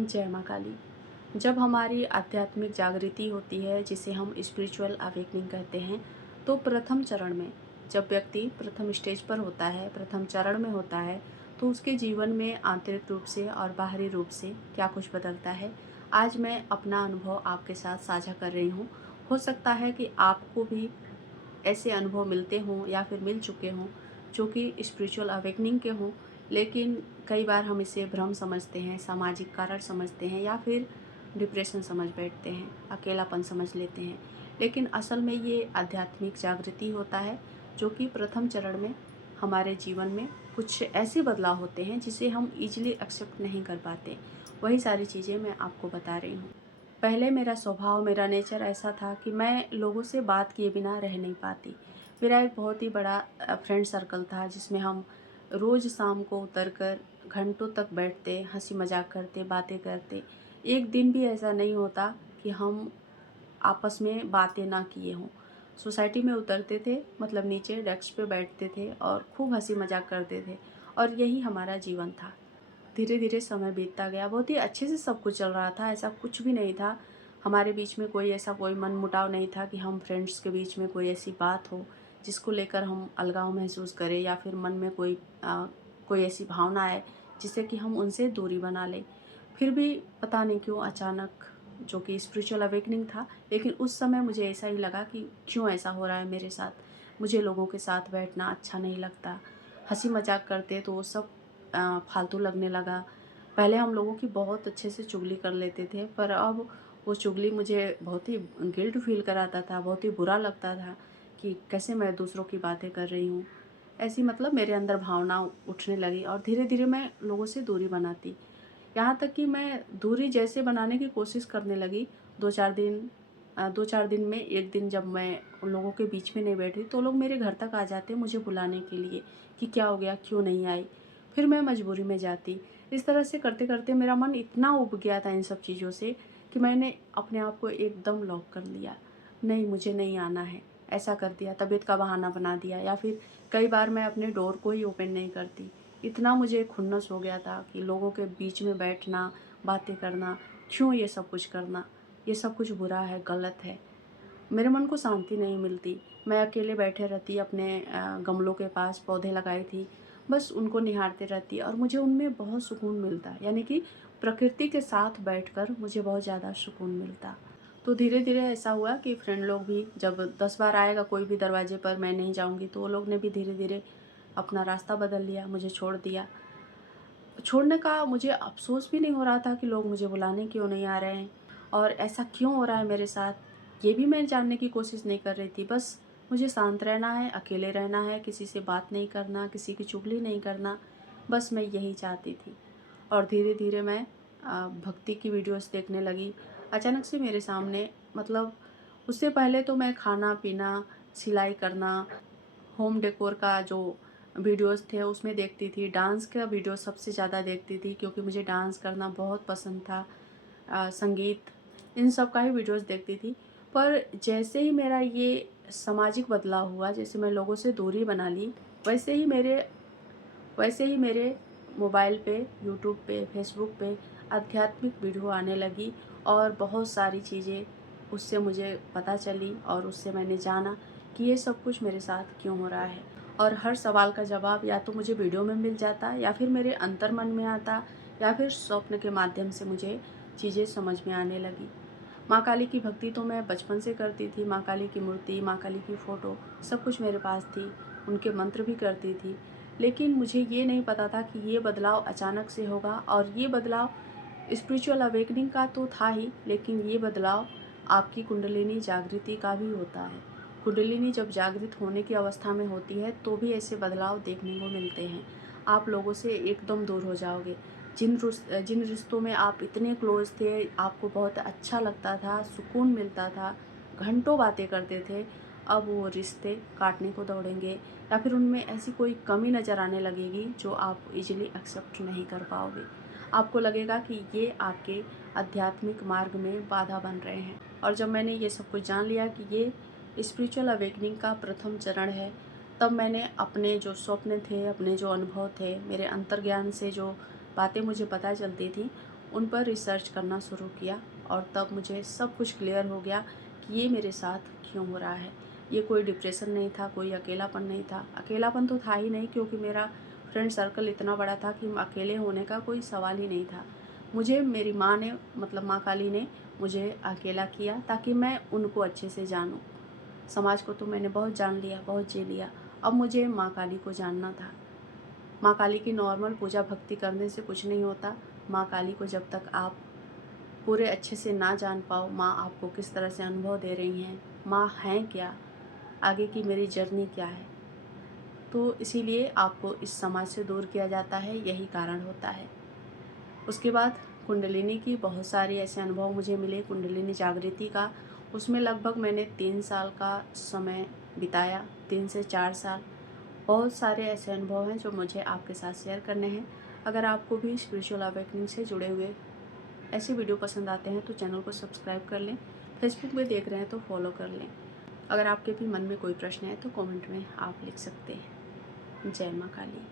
जय माँ काली। जब हमारी आध्यात्मिक जागृति होती है, जिसे हम स्पिरिचुअल अवेकनिंग कहते हैं, तो प्रथम चरण में जब व्यक्ति प्रथम स्टेज पर होता है, प्रथम चरण में होता है, तो उसके जीवन में आंतरिक रूप से और बाहरी रूप से क्या कुछ बदलता है। आज मैं अपना अनुभव आपके साथ साझा कर रही हूँ। हो सकता है कि आपको भी ऐसे अनुभव मिलते हों या फिर मिल चुके हों जो कि स्पिरिचुअल अवेकनिंग के हों, लेकिन कई बार हम इसे भ्रम समझते हैं, सामाजिक कारण समझते हैं या फिर डिप्रेशन समझ बैठते हैं, अकेलापन समझ लेते हैं। लेकिन असल में ये आध्यात्मिक जागृति होता है जो कि प्रथम चरण में हमारे जीवन में कुछ ऐसे बदलाव होते हैं जिसे हम ईजिली एक्सेप्ट नहीं कर पाते। वही सारी चीज़ें मैं आपको बता रही हूँ। पहले मेरा स्वभाव, मेरा नेचर ऐसा था कि मैं लोगों से बात किए बिना रह नहीं पाती। मेरा एक बहुत ही बड़ा फ्रेंड सर्कल था जिसमें हम रोज़ शाम को उतर कर घंटों तक बैठते, हँसी मज़ाक करते, बातें करते। एक दिन भी ऐसा नहीं होता कि हम आपस में बातें ना किए हों। सोसाइटी में उतरते थे, मतलब नीचे डेस्क पे बैठते थे और खूब हँसी मज़ाक करते थे और यही हमारा जीवन था। धीरे-धीरे समय बीतता गया, बहुत ही अच्छे से सब कुछ चल रहा था, ऐसा कुछ भी नहीं था। हमारे बीच में कोई मनमुटाव नहीं था कि हम फ्रेंड्स के बीच में कोई ऐसी बात हो, जिसको लेकर हम अलगाव महसूस करें या फिर मन में कोई ऐसी भावना आए, जिससे कि हम उनसे दूरी बना लें। फिर भी पता नहीं क्यों अचानक, जो कि स्पिरिचुअल अवेकनिंग था, लेकिन उस समय मुझे ऐसा ही लगा कि क्यों ऐसा हो रहा है मेरे साथ? मुझे लोगों के साथ बैठना अच्छा नहीं लगता। हँसी-मज़ाक करते तो वो सब फालतू लगने लगा। पहले हम लोगों की बहुत अच्छे से चुगली कर लेते थे, पर अब वो चुगली मुझे बहुत ही गिल्ट फ़ील कराता था, बहुत ही बुरा लगता था कि कैसे मैं दूसरों की बातें कर रही हूँ। ऐसी, मतलब मेरे अंदर भावना उठने लगी और धीरे-धीरे मैं लोगों से दूरी बनाती। यहाँ तक कि मैं दूरी जैसे बनाने की कोशिश करने लगी, 2-4 दिन में 1 दिन जब मैं उन लोगों के बीच में नहीं बैठी, तो लोग मेरे घर तक आ जाते मुझे बुलाने के लिए कि क्या हो गया, क्यों नहीं आई? फिर मैं मजबूरी में जाती। इस तरह से करते-करते मेरा मन इतना ऊब गया था इन सब चीज़ों से कि मैंने अपने आप को एकदम लॉक कर लिया। नहीं, मुझे नहीं आना है, ऐसा कर दिया, तबीयत का बहाना बना दिया या फिर कई बार मैं अपने डोर को ही ओपन नहीं करती। इतना मुझे खुन्नस हो गया था कि लोगों के बीच में बैठना, बातें करना, क्यों ये सब कुछ करना? ये सब कुछ बुरा है, गलत है। मेरे मन को शांति नहीं मिलती। मैं अकेले बैठे रहती अपने गमलों के पास, पौधे लगाई थी, बस उनको निहारते रहती और मुझे उनमें बहुत सुकून मिलता। यानी कि प्रकृति के साथ बैठकर मुझे बहुत ज़्यादा सुकून मिलता। तो धीरे-धीरे ऐसा हुआ कि फ्रेंड लोग भी, जब 10 बार आएगा कोई भी दरवाजे पर, मैं नहीं जाऊँगी, तो वो लोग ने भी धीरे-धीरे अपना रास्ता बदल लिया, मुझे छोड़ दिया। छोड़ने का मुझे अफ़सोस भी नहीं हो रहा था कि लोग मुझे बुलाने क्यों नहीं आ रहे हैं और ऐसा क्यों हो रहा है मेरे साथ, ये भी मैं जानने की कोशिश नहीं कर रही थी। बस मुझे शांत रहना है, अकेले रहना है, किसी से बात नहीं करना, किसी की चुगली नहीं करना, बस मैं यही चाहती थी। और धीरे-धीरे मैं भक्ति की वीडियोज़ देखने लगी। अचानक से मेरे सामने, मतलब उससे पहले तो मैं खाना-पीना, सिलाई करना, होम डेकोर का जो वीडियोज़ थे उसमें देखती थी, डांस का वीडियो सबसे ज़्यादा देखती थी क्योंकि मुझे डांस करना बहुत पसंद था। संगीत, इन सब का ही वीडियोज़ देखती थी। पर जैसे ही मेरा ये सामाजिक बदलाव हुआ, जैसे मैं लोगों से दूरी बना ली, वैसे ही मेरे वैसे ही मेरे मोबाइल पे, यूट्यूब पे, फेसबुक पे आध्यात्मिक वीडियो आने लगी और बहुत सारी चीज़ें उससे मुझे पता चली और उससे मैंने जाना कि ये सब कुछ मेरे साथ क्यों हो रहा है। और हर सवाल का जवाब या तो मुझे वीडियो में मिल जाता या फिर मेरे अंतर्मन में आता या फिर स्वप्न के माध्यम से मुझे चीज़ें समझ में आने लगी। माँ काली की भक्ति तो मैं बचपन से करती थी, माँ काली की मूर्ति, माँ काली की फ़ोटो सब कुछ मेरे पास थी, उनके मंत्र भी करती थी। लेकिन मुझे ये नहीं पता था कि ये बदलाव अचानक से होगा और ये बदलाव स्पिरिचुअल अवेकनिंग का तो था ही, लेकिन ये बदलाव आपकी कुंडलिनी जागृति का भी होता है। कुंडलिनी जब जागृत होने की अवस्था में होती है तो भी ऐसे बदलाव देखने को मिलते हैं। आप लोगों से एकदम दूर हो जाओगे। जिन रिश्तों में आप इतने क्लोज़ थे, आपको बहुत अच्छा लगता था, सुकून मिलता था, घंटों बातें करते थे, अब वो रिश्ते काटने को दौड़ेंगे या फिर उनमें ऐसी कोई कमी नज़र आने लगेगी जो आप ईज़िली एक्सेप्ट नहीं कर पाओगे। आपको लगेगा कि ये आपके आध्यात्मिक मार्ग में बाधा बन रहे हैं। और जब मैंने ये सब कुछ जान लिया कि ये स्पिरिचुअल अवेकनिंग का प्रथम चरण है, तब मैंने अपने जो स्वप्न थे, अपने जो अनुभव थे, मेरे अंतर्ज्ञान से जो बातें मुझे पता चलती थी, उन पर रिसर्च करना शुरू किया और तब मुझे सब कुछ क्लियर हो गया कि ये मेरे साथ क्यों हो रहा है। ये कोई डिप्रेशन नहीं था, कोई अकेलापन नहीं था। अकेलापन तो था ही नहीं, क्योंकि मेरा फ्रेंड सर्कल इतना बड़ा था कि अकेले होने का कोई सवाल ही नहीं था। मुझे मेरी माँ ने, मतलब माँ काली ने मुझे अकेला किया ताकि मैं उनको अच्छे से जानूँ। समाज को तो मैंने बहुत जान लिया, बहुत जी लिया। अब मुझे माँ काली को जानना था। माँ काली की नॉर्मल पूजा भक्ति करने से कुछ नहीं होता। माँ काली को जब तक आप पूरे अच्छे से ना जान पाओ, माँ आपको किस तरह से अनुभव दे रही हैं, माँ हैं क्या, आगे की मेरी जर्नी क्या है, तो इसीलिए आपको इस समाज से दूर किया जाता है, यही कारण होता है। उसके बाद कुंडलिनी की बहुत सारे ऐसे अनुभव मुझे मिले, कुंडलिनी जागृति का। उसमें लगभग मैंने 3 साल का समय बिताया, 3 से 4 साल। बहुत सारे ऐसे अनुभव हैं जो मुझे आपके साथ शेयर करने हैं। अगर आपको भी स्पिरिचुअल अवेकनिंग से जुड़े हुए ऐसे वीडियो पसंद आते हैं तो चैनल को सब्सक्राइब कर लें। फेसबुक में देख रहे हैं तो फॉलो कर लें। अगर आपके भी मन में कोई प्रश्न है तो कमेंट में आप लिख सकते हैं। जय माँ काली।